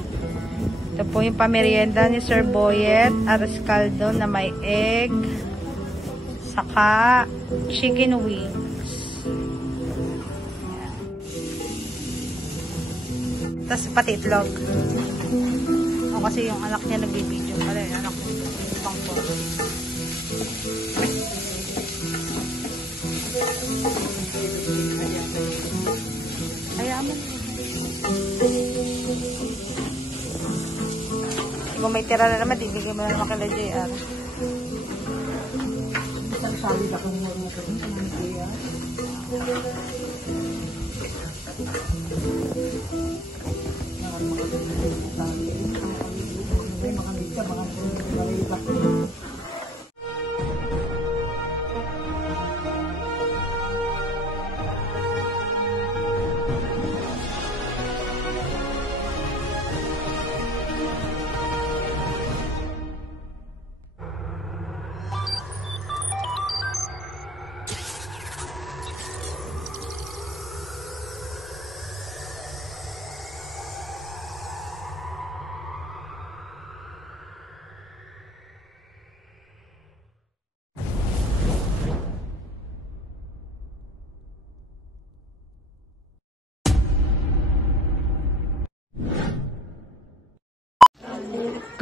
Ito po yung pamerienda ni Sir Boyet. Arroz caldo na may egg. Saka chicken wings. Tapos pati itlog. O kasi yung anak niya nagbibideo pala. Yung anak niya. Pang po. Kaya mo. Kung may tira na naman, ibigay mo na naman kala JR. Sabi na kung mo rin sa mga JR.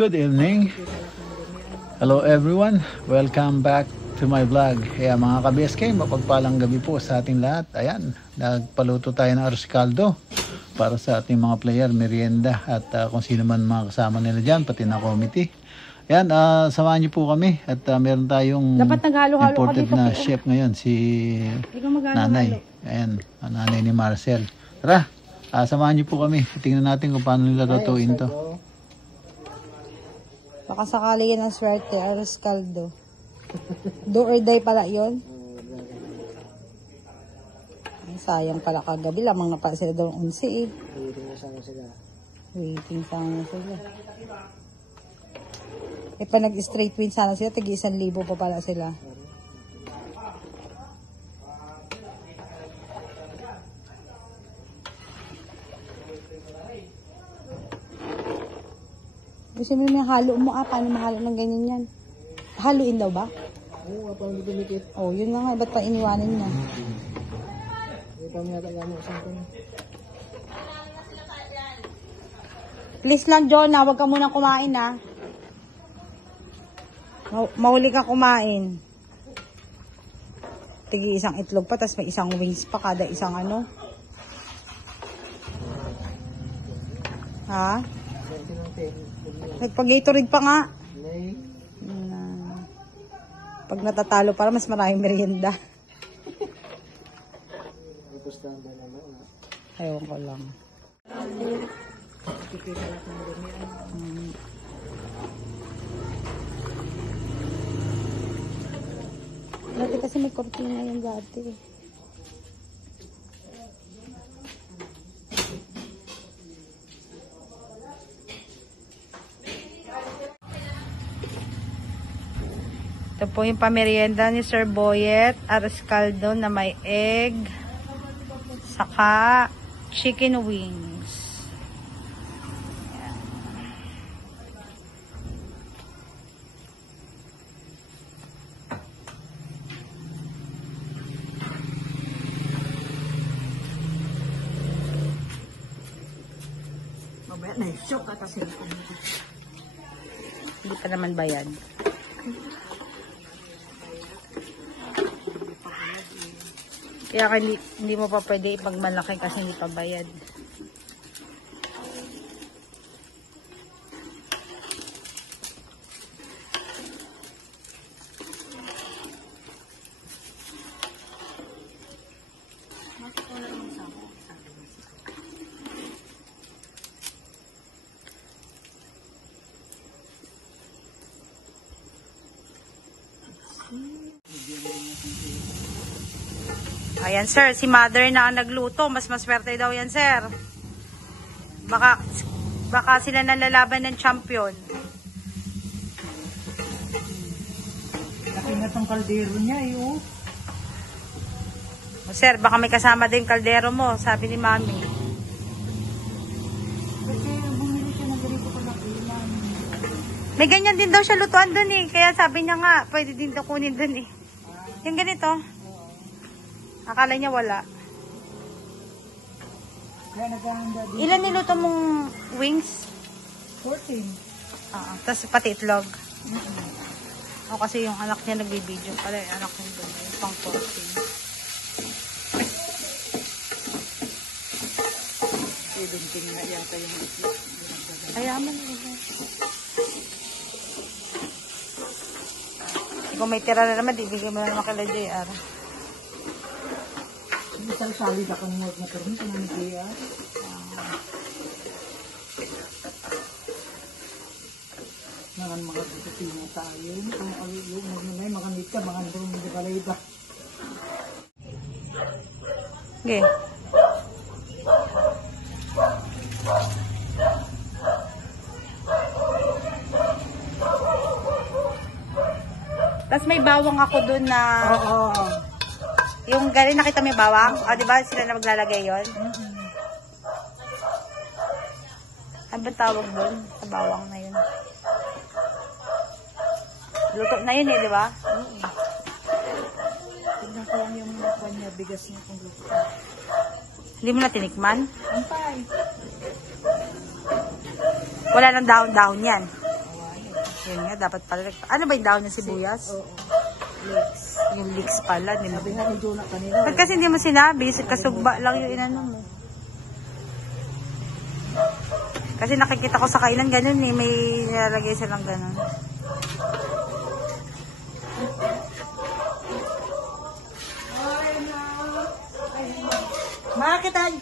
Good evening. Hello everyone. Welcome back to my vlog. Kaya mga ka-BSK, mapagpalang gabi po sa ating lahat. Ayan, nagpaluto tayo ng arroz caldo para sa ating mga player, merienda at kung sino man mga kasama nila dyan, pati na committee. Ayan, samahan niyo po kami at meron tayong imported na chef ngayon, si Nanay. Ayan, Nanay ni Marcel. Tara, samahan niyo po kami. Tingnan natin kung paano nila lutuin to. Baka sakali yan ang swerte, arroz caldo. Do or die pala yun. Sayang pala kagabi, lamang na pala sila doon 11 eh. Waiting sana sila. Eh pa nag-straight win sana sila, tagi 1,000 pa pala sila. Kasi may halo mo paano mahalo ng ganyan yan? Haluin daw ba? Oo, parang dumikit. Oh, yun nga, ba't pa iniwanan niya? Please lang, Jonah, wag ka munang kumain, ha? Mahuli ka kumain. Tigi isang itlog pa, tas may isang wings pa, kada isang ano. Ha? Nagpag-Gatorade pa nga. Pag natatalo para mas maraming merienda. Ayaw ko lang. Dati kasi may kortina yung dati. Ito po yung pamerienda ni Sir Boyet. Arroz caldo na may egg. Saka chicken wings. Mamaya na-shock ka kasi. Hindi pa naman bayad. Kaya hindi mo pa pwede ipagmalaki kasi hindi pa bayad. Ayan sir, si mother na ang nagluto. Mas maswerte daw yan sir. Baka sila nalalaban ng champion. Laki na tong kaldero niya oh. O sir, baka may kasama din kaldero mo, sabi ni mami. Kasi bumili siya May ganyan din daw siya lutuan dun eh. Kaya sabi niya nga, pwede din daw kunin dun eh. Yung ganito. Akala niya wala. Kaya naghahanda din. Ilan niluto mong wings? 14. Tapos pati itlog. O kasi yung anak niya nagbibideo pala. Yung anak niya doon. Yung pang 14. 17 nga yata yung itlog. Kaya man. Kung may tira na naman, ibigay mo na naman kila JR. Isang solid akong huwag na karoon sa mga JR. Mga bututino tayo. Kung yung mga makamit ka, mga nung di balay ba? Okay. Tapos may bawang ako dun na... Oo. Yung galing nakita may bawang? Di ba sila na maglalagay yon? Ano ba tawag dun sa bawang na yun? Luto na yun di ba? Tignan ko lang yung nakuha niya, bigas niya kung luto. Hindi mo na tinikman? Ampay. Wala nang dahon-dahon yan. Yun nga, dapat pala. Ano ba yung dahon ng sibuyas? Oo. Leeks. Yung leeks pala. Sabi nga ni Jonah kanina. Ba't kasi hindi mo sinabi? Kasugba lang yung inano mo. Kasi nakikita ko sa kainan ganun eh. May nilalagay silang ganun. Bakit ay?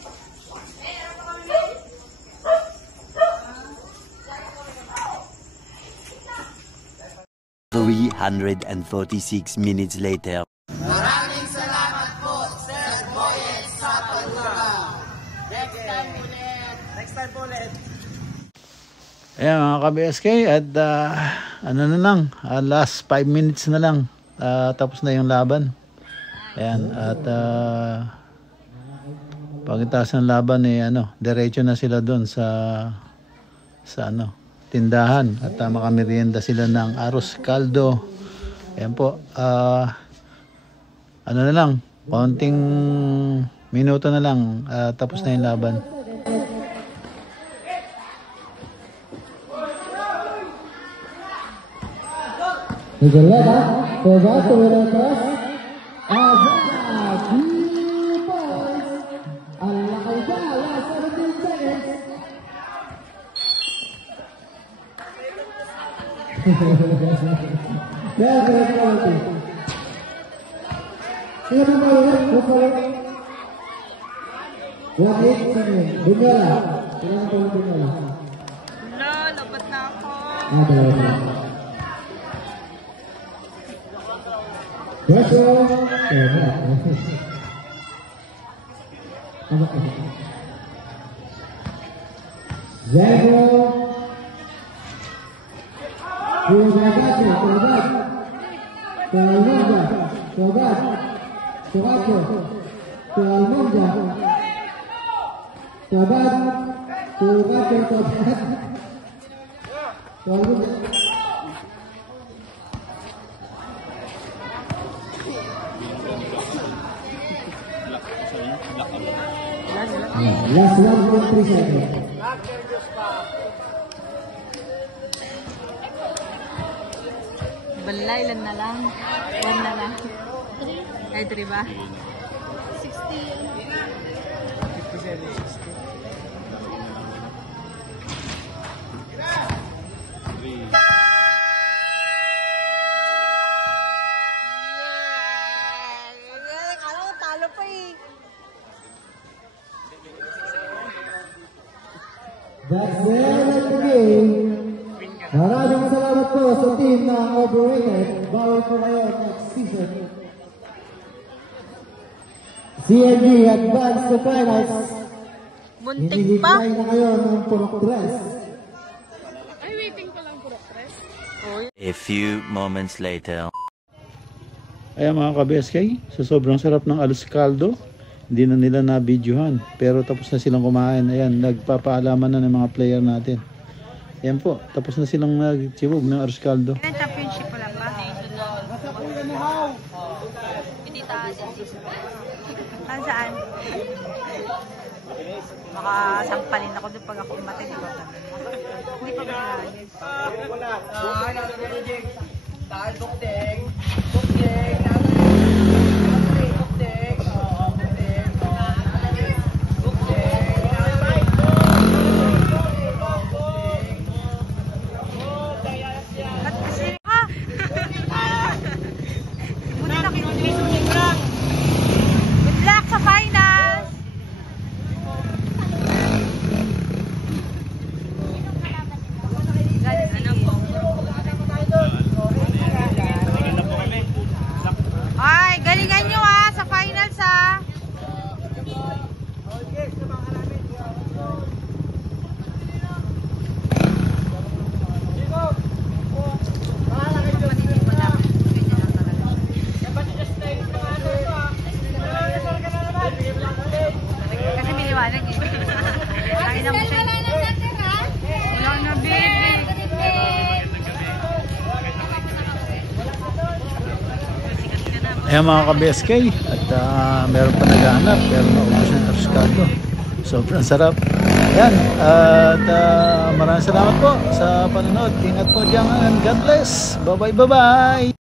346 minutes later. Ayan mga ka-BSK at ano na lang, last 5 minutes na lang tapos na yung laban. Ayan at pagkatapos ng laban diretso na sila doon sa tindahan at makamerienda sila ng arroz caldo. Ayan po, ano na lang, konting minuto na lang tapos na yung laban. Nicoleta, Togas, Togas, Azaka, 2 points. Ang lakay pa, last 17 seconds. Well, great quality. Sino ba yun? One eight, sino? Bunyola. Kailangan ko yung bunyola. No, labat na ako. Dalawa na. Beso. Zero. Last 1.3 seconds. Balay lang na lang. 1 na lang. Ay, 3 ba? 57-60. Kala ko talo pa eh. That's the end of the game. Maraming salamat po sa team na Overrated. Bawal po kayo next season. CNG advance to finals. Muntik Hinihintay pa. na kayo ng purok dress. A few moments later. Ayan mga ka-BSK, sa sobrang sarap ng arroz caldo, hindi na nila na-videohan. Pero tapos na silang kumain. Ayan, nagpapaalaman na ng mga player natin. Yan po, tapos na silang nag-chibog ng arroz caldo. Ilan championship wala pa? Saan? Baka sampalin ako doon pag ako umatay, di ba? Hindi pa ba? At kasi, buti na good luck sa finals! Ay, galingan nyo sa finals Kasi may liwanag eh. Laki na mo siya. Wala na, baby. Ayan mga ka-BSK, at meron pa naghahanap pero naubos yung arroz caldo. Sobrang sarap. Ayan, at maraming salamat po sa panonood. Ingat po dyan and God bless. Bye bye.